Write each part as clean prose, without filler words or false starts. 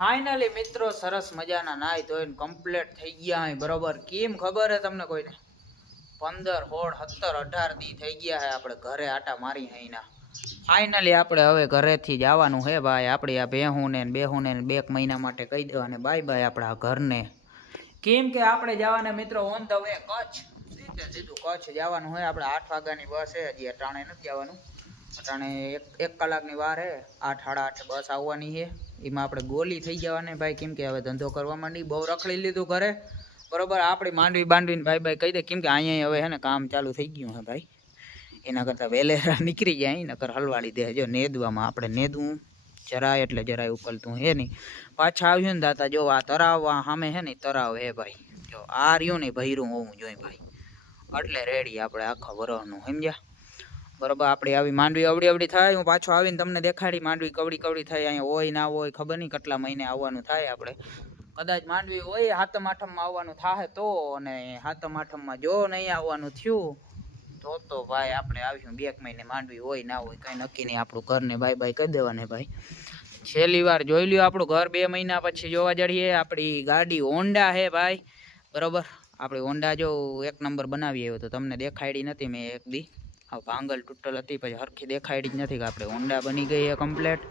Finally મિત્રો સરસ મજાના નાઈ ધોઈને કમ્પ્લીટ થઈ ગયા હે બરોબર. કેમ ખબર હે તમને કોઈને? 15, 16, 17, 18 દી થઈ ગયા હે આપણે ઘરે આટા મારી હૈના. ફાઇનલી આપણે હવે ઘરેથી જવાનું હે ભાઈ. આપણી આ બેહુને ને બેહુને 2 મહિના માટે કહી દેવાને બાય બાય આપણા ઘરને. કેમ કે આપણે જવાના મિત્રો ઓન ધ વે કચ્છ. સીધું કચ્છ જવાનું હોય. આપણે 8 વાગ્યાની બસ હે, હજી અટાણે નથી જવાનું. અટાણે એક કલાકની વાર હે. 8, 8:30 બસ આવવાની છે. એમાં આપણે ગોલી થઈ જવાને ભાઈ. કેમ કે હવે ધંધો કરવા માંડી, બહુ રખડી લીધું ઘરે બરોબર. આપણી માંડવી બાંડવીને ભાઈ ભાઈ કહી દે. કેમ કે અહીંયા હવે હે ને કામ ચાલુ થઈ ગયું હે ભાઈ. એના કરતાં વેલેરા નીકળી જાય નકર હલવાડી દે. જો નેદવામાં આપણે નેદવું જરાય એટલે જરાય ઉકલતું હે નહીં. પાછા આવ્યું ને દાતા જો આ તરાવ સામે હે ને તરાવ હે ભાઈ. જો આ રહ્યું ને ભૈરું હોવું જોઈએ ભાઈ. એટલે રેડી આપણે આખા વરહનું સમજ્યા બરોબર. આપણી આવી માંડવી અવડી અવડી થાય. હું પાછો આવીને તમને દેખાડી માંડવી કવડી કવડી થાય. અહીંયા હોય ના હોય ખબર નહીં કેટલા મહિને આવવાનું થાય. આપણે કદાચ માંડવી હોય 7મ 8મમાં આવવાનું થાય તો, અને 7મ 8મમાં જો નહીં આવવાનું થયું તો ભાઈ આપણે આવીશું 2 મહિને. માંડવી હોય ના હોય કંઈ નક્કી નહીં. આપણું ઘરને બાય બાય કરી દેવાને ભાઈ. છેલ્લી વાર જોઈ લ્યો આપણું ઘર 2 મહિના પછી જોવા જડીએ. આપણી ગાડી હોન્ડા હે ભાઈ બરોબર. આપણી હોન્ડા જો 1 નંબર બનાવી આવ્યો તો તમને દેખાડી નથી મેં એક દી. આ ભાંગલ તૂટલ હતી પછી હરખી દેખાડી જ નથી કે આપણે હોન્ડા બની ગઈ છે કમ્પ્લેટ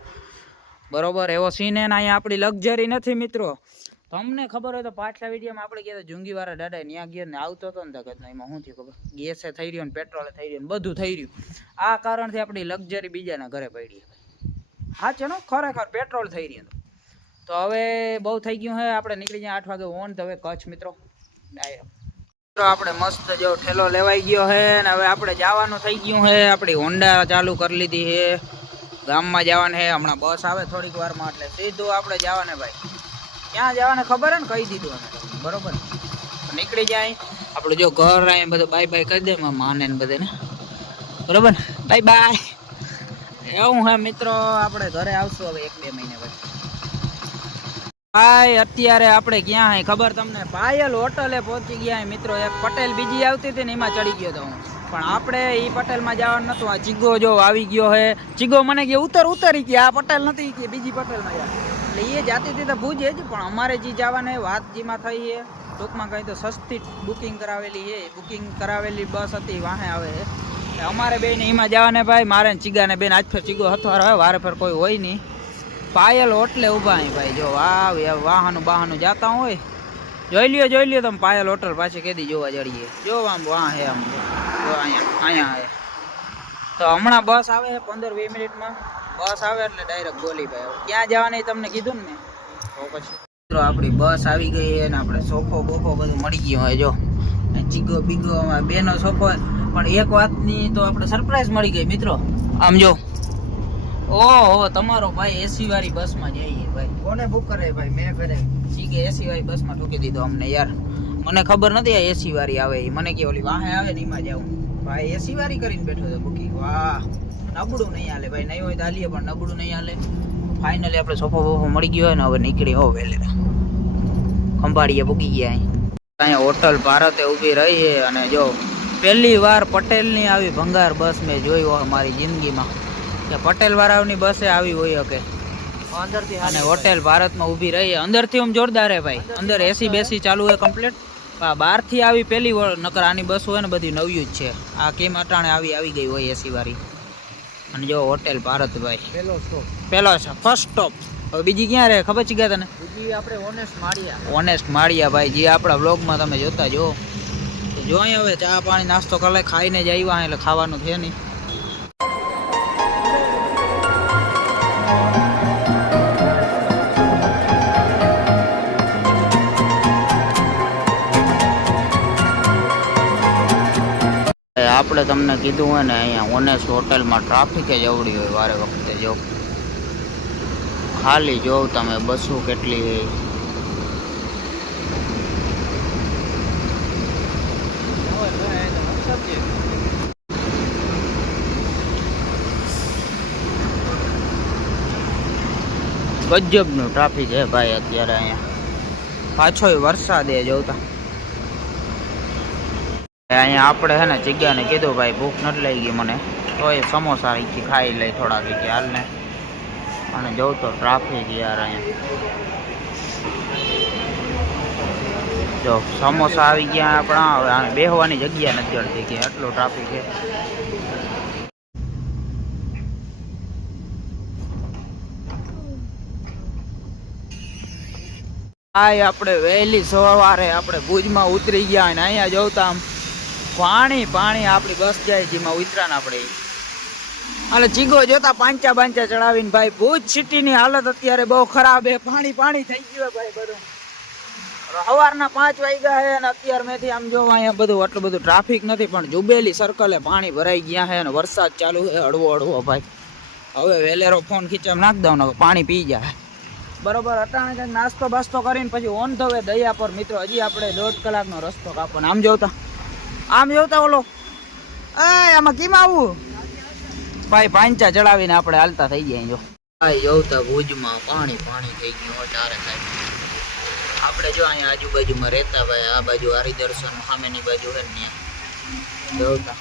બરોબર. એવો સીન હે ને અહીંયા આપણી લક્ઝરી નથી મિત્રો. તમને ખબર હોય તો પાછલા વિડીયોમાં આપણે ગયા જુંગીવાળા દાદા ત્યાં ગયા ને આવતો હતો ને તકત એમાં શું થયું ખબર? ગેસે થઈ રહ્યો ને પેટ્રોલે થઈ રહ્યું ને બધું થઈ રહ્યું. આ કારણથી આપણી લક્ઝરી બીજાના ઘરે પડી. હા ચલો ખરેખર પેટ્રોલ થઈ રહ્યું. તો હવે બહુ થઈ ગયું હે. આપણે નીકળી જાય 8 વાગે ઓન હવે કચ્છ મિત્રો ડાયરેક્ટ. આપણે મસ્ત જો ઠેલો લેવાઈ ગયો હે ને હવે આપણે જવાનું થઈ ગયું હે. આપણી હોન્ડા ચાલુ કરી લીધી હે. ગામમાં જવાનું હે. હમણાં બસ આવે થોડીક વારમાં એટલે સીધું આપણે જવાને ભાઈ. ક્યાં જવાને ખબર હે ને કહી દીધું અમે બરોબર. નીકળી જાય આપણે જો ઘર અહીં બધું બાય બાય કરી દે માને ને બધાને બરોબર. બાય બાય એવું હે મિત્રો. આપણે ઘરે આવશું હવે 1-2 મહિને પછી. ભાઈ અત્યારે આપણે ક્યાં હે ખબર તમને? પાયલ હોટલે પહોંચી ગયા હે મિત્રો. એક પટેલ બીજી આવતી હતી ને એમાં ચડી ગયો હતો હું. પણ આપણે એ પટેલમાં જવાનું નતું. આ ચીગો જો આવી ગયો હે. ચીગો મને કે ઉતરી ગયા. આ પટેલ નથી કે બીજી પટેલમાં યાર. એટલે એ જાતી હતી તો ભૂજ જ. પણ અમારે જે જવાને વાત જેમાં થઈ છે ટૂંકમાં કહી તો સસ્તી બુકિંગ કરાવેલી છે. બુકિંગ કરાવેલી બસ હતી વાહે આવે અમારે બેને એમાં જવાને ભાઈ. મારે ને ચીગાને બેન આજ ફેર ચીગો હથવાર હોય વારે ફેર કોઈ હોય નહીં. પાયલ હોટલે ઊભા અહીં ભાઈ. જો વાહનું બહાનું જતા હોય જોઈ લ્યો તમે પાયલ હોટલ પાછી કેદી જોવા જડીએ. જો આમ વાહ હે આમ જો અહીંયા હે. તો હમણાં બસ આવે 15-20 મિનિટમાં બસ આવે એટલે ડાયરેક્ટ ગોલી ભાઈ. ક્યાં જવાની તમને કીધું ને મેં તો પછી મિત્રો આપણી બસ આવી ગઈ છે ને આપણે સોફો બોફો બધું મળી ગયું હોય. જો ચીગો બીગો બેનો સોફો. પણ એક વાતની તો આપણે સરપ્રાઈઝ મળી ગઈ મિત્રો. આમ જો ઓહો તમારો ભાઈ એસી વાળી બસમાં જઈએ ભાઈ. કોને બુક કરે ભાઈ? મેં કરે. ચીગે એસી વાળી બસમાં ઠોકી દીધો અમને યાર. મને ખબર નથી આ એસી વાળી આવે. મને કે ઓલી વાહે આવે ને એમાં જાઉં ભાઈ. એસી વાળી કરીને બેઠો હતો બુકિંગ. વાહ નબળું નહીં હાલે ભાઈ. નહીં હોય તો હાલીએ પણ નબળું નહીં હાલે. ફાઇનલી આપણે સોફો બોફો મળી ગયો હોય ને હવે નીકળી હો વહેલે ખંભાળીએ પૂકી ગયા. અહીંયા હોટલ ભારતે ઊભી રહી છે. અને જો પહેલી વાર પટેલની આવી ભંગાર બસ મેં જોઈ હોય મારી જિંદગીમાં કે પટેલ વાળાની બસે આવી હોય કે અંદરથી. અને હોટેલ ભારતમાં ઊભી રહી. અંદરથી આમ જોરદાર હે ભાઈ. અંદર એસી બેસી ચાલુ હોય કમ્પ્લીટ. બહારથી આવી પહેલી વાર. નકર આની બસ હોય ને બધી નવ્યું જ છે. આ કેમ અટાણે આવી ગઈ હોય એસી વાળી. અને જો હોટેલ ભારત ભાઈ પેલો છે ફર્સ્ટ સ્ટોપ. હવે બીજી ક્યાં રહે ખબર છે તને? બીજી આપણે ઓનેસ્ટ માળિયા ભાઈ. જે આપણા વ્લોગમાં તમે જોતા જો અહીંયા હવે ચા પાણી નાસ્તો કરે ખાઈને જ આવ્યા એટલે ખાવાનું છે નહીં. આપણે તમને કીધું હોય ને અહીંયા ઓનેસ્ટ હોટલમાં ટ્રાફિક જ અવડી હોય વારે વખતે. જો ખાલી જોવ તમે બસો કેટલી હોય. ગજબનું ટ્રાફિક હે ભાઈ અત્યારે અહીંયા. પાછો વરસાદ એ જોતા અહીંયા આપણે હે ને જગ્યાને કીધું ભાઈ ભૂખ નથી લઈ ગઈ મને તો એ સમોસા ખાઈ લઈ થોડાક હાલ ને. અને જોઉં તો ટ્રાફિક યાર અહીંયા જો સમોસા આવી ગયા આપણા. હવે આને બેહવાની જગ્યા નથી જડતી કે એટલો ટ્રાફિક છે. આપણે વહેલી સવારે આપણે ભુજમાં ઉતરી ગયા અને અહીંયા જોતા આમ પાણી પાણી આપણી બસ જાય જેમાં ઉતરા ને આપણે અને ચીગો જોતા પાંચા બાંચા ચડાવીને ભાઈ ભુજ સિટીની હાલત અત્યારે બહુ ખરાબ છે. પાણી પાણી થઈ ગયું ભાઈ બધું. સવારના 5 વાગ્યા છે અને અત્યાર મેથી આમ જો અહીંયા બધું આટલું બધું ટ્રાફિક નથી પણ જુબેલી સર્કલે પાણી ભરાઈ ગયા છે અને વરસાદ ચાલુ છે હળવો હળવો ભાઈ. હવે વેલેરો ફોન ખીચામાં નાખ દઉં ને પાણી પી જાય બરોબર. અટાણે કંઈક નાસ્તો બાસ્તો કરીને પછી ઓન ધ વે દયા પર મિત્રો હજી આપણે 1.5 કલાકનો રસ્તો કાપવાનો. આમ જોતા ઓલો આમાં કેમ આવું ભાઈ પાંચા ચડાવીને આપણે હાલતા થઈ ગયા. જો ભાઈ જોતા ભુજમાં પાણી પાણી થઈ ગયું ચારે સાઈડ. આપણે જો અહીંયા આજુબાજુમાં રહેતા ભાઈ આ બાજુ હરિદર્શન સામેની બાજુ છે ને જોતા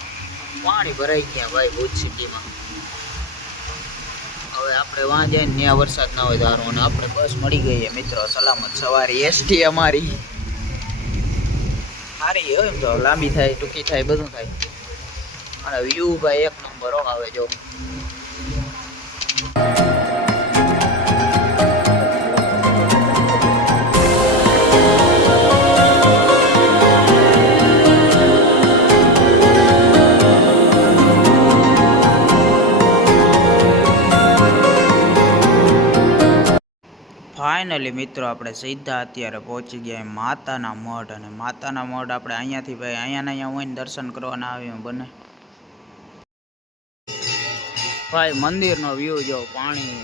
પાણી ભરાઈ ગયા ભાઈ ભુજ સિટીમાં. હવે આપણે વાં જઈને ત્યાં વરસાદ ના હોય તારો અને આપણે બસ મળી ગઈ છે મિત્રો સલામત સવારી. એસટી અમારી સારી હોય એમ તો લાંબી થાય ટૂંકી થાય બધું થાય અને વ્યૂ ભાઈ એક નંબર આવે જો. ફાઇનલી મિત્રો આપણે સીધા અત્યારે પહોંચી ગયા માતાના મઢ. અને માતાના મઢ આપણે અહીંયાથી ભાઈ અહીંયા હોય ને દર્શન કરવાના આવ્યું બને ભાઈ. મંદિરનો વ્યૂ જો પાણી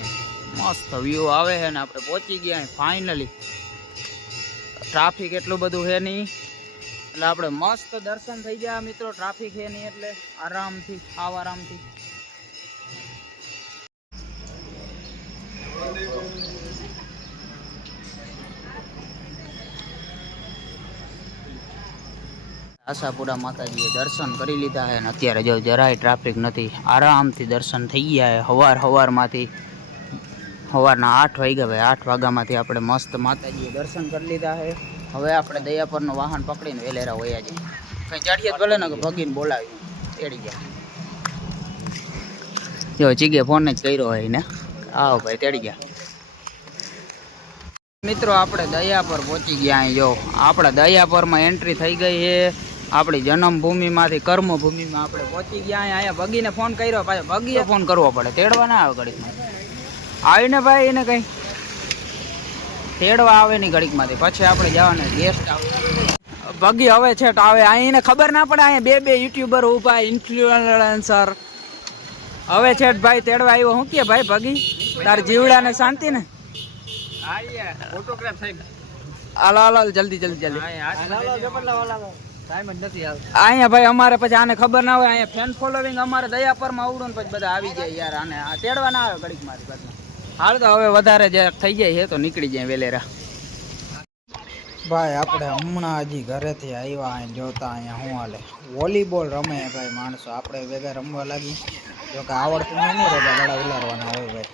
મસ્ત વ્યૂ આવે છે ને આપણે પહોંચી ગયા ફાઇનલી. ટ્રાફિક એટલું બધું છે નહીં એટલે આપણે મસ્ત દર્શન થઈ ગયા મિત્રો. ટ્રાફિક છે નહીં એટલે આરામથી આરામથી આશાપુરા માતાજીએ દર્શન કરી લીધા છે અને અત્યારે જો જરાય ટ્રાફિક નથી. આરામથી દર્શન થઈ ગયા છે. સવારમાંથી સવારના 8 વાગ્યા ભાઈ. 8 વાગ્યામાંથી આપણે મસ્ત માતાજીએ દર્શન કરી લીધા છે. હવે આપણે દયાપરનું વાહન પકડીને વેલેરા વયા જઈએ. કંઈ ચડીએ ભલે ને ભગીને બોલાવી તેડી ગયા. જો ચીગે ફોન જ કર્યો હોય ને આવો ભાઈ તેડી ગયા. મિત્રો આપણે દયાપર પહોંચી ગયા. અહીં જો આપણે દયાપરમાં એન્ટ્રી થઈ ગઈ છે. આપણી જન્મભૂમિમાંથી કર્મભૂમિમાં આપણે પહોંચી ગયા. અહીંયા ભગીને ફોન કર્યો પાછો ભગીએ ફોન કરવો પડે. તેડવા ના આવે ઘડીકમાં આવીને ભાઈ એને કંઈ તેડવા આવે નહીં ઘડીકમાંથી. પછી આપણે જવાના ગેસ્ટ આવે ભગી હવે છે આવે. અહીંને ખબર ના પડે અહીંયા બે યુટ્યુબર ઉભા ઇન્ફ્લુએન્સર. હવે છે ભાઈ તેડવા આવ્યો. શું કે ભાઈ ભગી તાર જીવડાને શાંતિ ને હાલો જલ્દી અહીંયા ભાઈ. અમારે પછી આને ખબર ના હોય અહીંયા ફેન ફોલોવિંગ અમારે દયાપરમાં આવડું ને પછી બધા આવી જાય યાર. આને તેડવા ના આવે ઘડીક મારી હાલ તો હવે વધારે જે થઈ જાય છે તો નીકળી જાય વેલેરા ભાઈ. આપણે હમણાં હજી ઘરેથી આવ્યા અહીં જોતા અહીંયા શું હાલે વોલીબોલ રમે ભાઈ માણસો. આપણે ભેગા રમવા લાગી જો કે આવડતું નહીં રહેતા ગળા ઉલારવાના હોય ભાઈ.